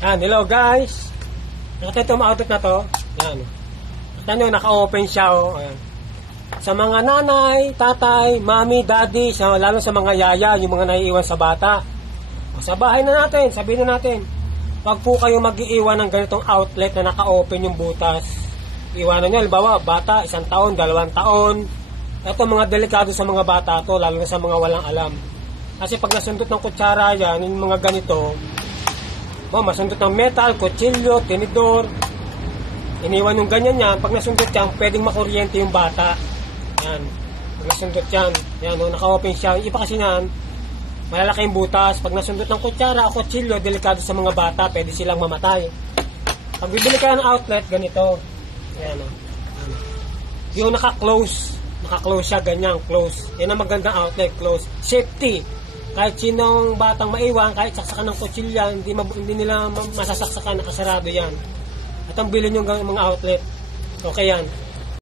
Yan, hello guys. Nakita itong outlet na to. Yan. Nakita nyo, naka-open siya. Oh. Ayan. Sa mga nanay, tatay, mami, daddy, lalo sa mga yaya, yung mga naiiwan sa bata. O, sa bahay na natin, sabihin na natin, wag po kayo mag-iiwan ng ganitong outlet na naka-open yung butas. Iwanan nyo, halimbawa, bata, 1 taon, 2 taon. Ito mga delikado sa mga bata to, lalo na sa mga walang alam. Kasi pag nasundot ng kutsara yan, yung mga ganito, masundot ng metal, kutsilyo, tinidor, iniwan yung ganyan yan. Pag nasundot yan, pwedeng makuryente yung bata. Yan. Pag nasundot yan, yan, naka-open siya. Yung iba kasi yan, malalaki yung butas. Pag nasundot ng kutsara o kutsilyo, delikado sa mga bata, pwede silang mamatay. Pag bibili kayo ng outlet, ganito. Yan, yung naka-close siya, ganyan, close. Yan ang magandang outlet, close. Safety. Kahit sinong batang maiwan, kahit saksakan ng kutsilya, hindi nila masasaksakan, nakasarado yan. At ang bilhin yung mga outlet. Okay yan.